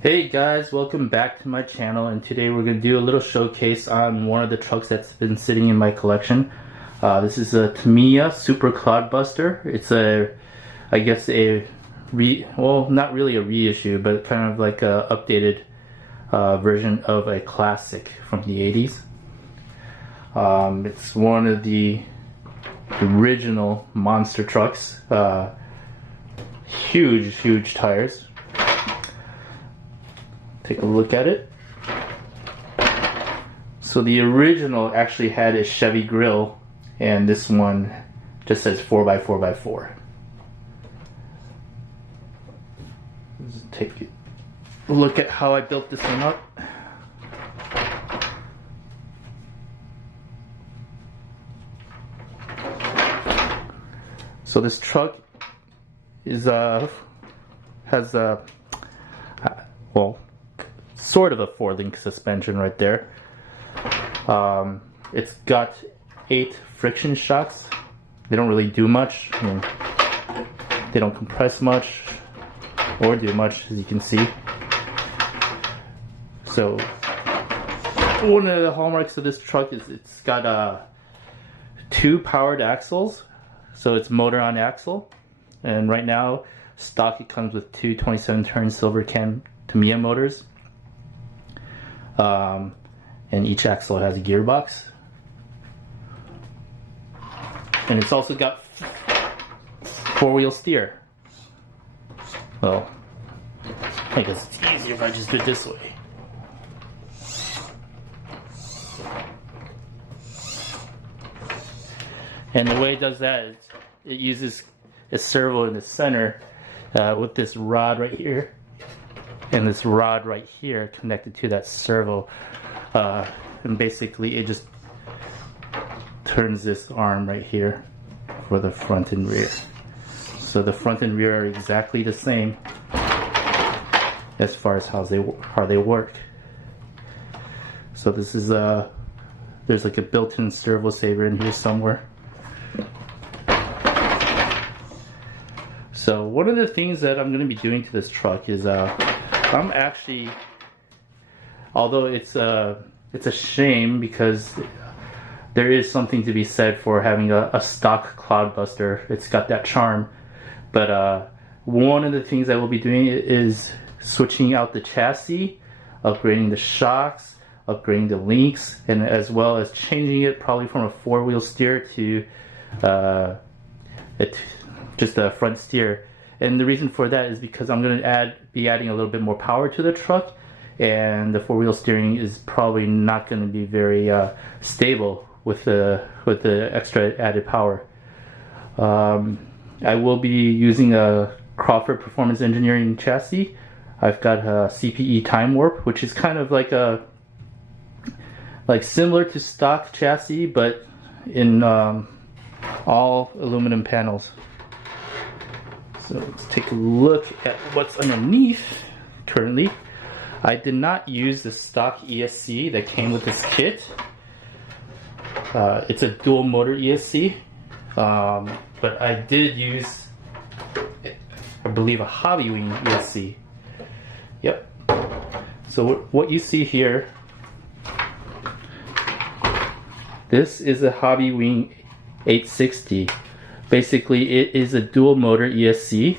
Hey guys, welcome back to my channel, and today we're going to do a little showcase on one of the trucks that's been sitting in my collection. This is a Tamiya Super Clod Buster. It's I guess well, not really a reissue, but kind of like a updated version of a classic from the 80s. It's one of the original monster trucks. Huge tires. Take a look at it. So the original actually had a Chevy grille, and this one just says 4x4x4. Let's take a look at how I built this one up. So this truck is has a well, sort of a 4-link suspension right there. It's got 8 friction shocks. They don't really do much. I mean, they don't compress much or do much, as you can see. So one of the hallmarks of this truck is it's got 2 powered axles. So it's motor on axle, and right now stock it comes with 2 27-turn silver cam Tamiya motors. And each axle has a gearbox, and it's also got 4-wheel steer. Well, I guess it's easier if I just do it this way. And the way it does that is it uses a servo in the center with this rod right here and this rod right here connected to that servo, and basically it just turns this arm right here for the front and rear. So the front and rear are exactly the same as far as how they work. So this is there's like a built-in servo saver in here somewhere. So one of the things that I'm going to be doing to this truck is I'm actually, although it's a shame because there is something to be said for having a stock Clod Buster. It's got that charm, but one of the things I will be doing is switching out the chassis, upgrading the shocks, upgrading the links, and as well as changing it probably from a 4-wheel steer to just a front steer. And the reason for that is because I'm going to be adding a little bit more power to the truck, and the 4-wheel steering is probably not going to be very stable with the extra added power. I will be using a Crawford Performance Engineering chassis. I've got a CPE time warp, which is kind of like similar to stock chassis, but in all aluminum panels. So let's take a look at what's underneath currently. I did not use the stock ESC that came with this kit. It's a dual motor ESC, but I did use, I believe, a Hobbywing ESC. Yep. So what you see here, this is a Hobbywing 860. Basically, it is a dual motor ESC.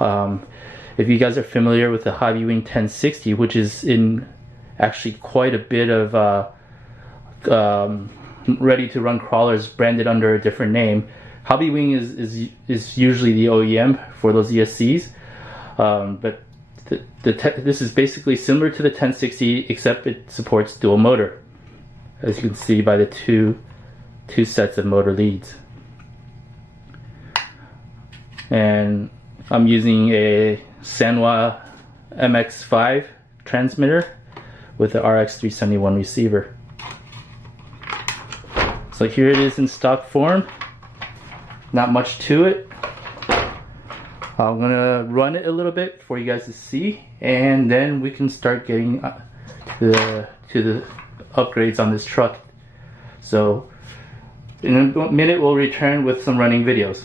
If you guys are familiar with the Hobbywing 1060, which is in actually quite a bit of ready-to-run crawlers branded under a different name, Hobbywing is usually the OEM for those ESCs. But this is basically similar to the 1060, except it supports dual motor, as you can see by the two sets of motor leads. And I'm using a Sanwa MX5 transmitter with the RX371 receiver. So here it is in stock form. Not much to it. I'm gonna run it a little bit for you guys to see, and then we can start getting to the upgrades on this truck. So in a minute we'll return with some running videos.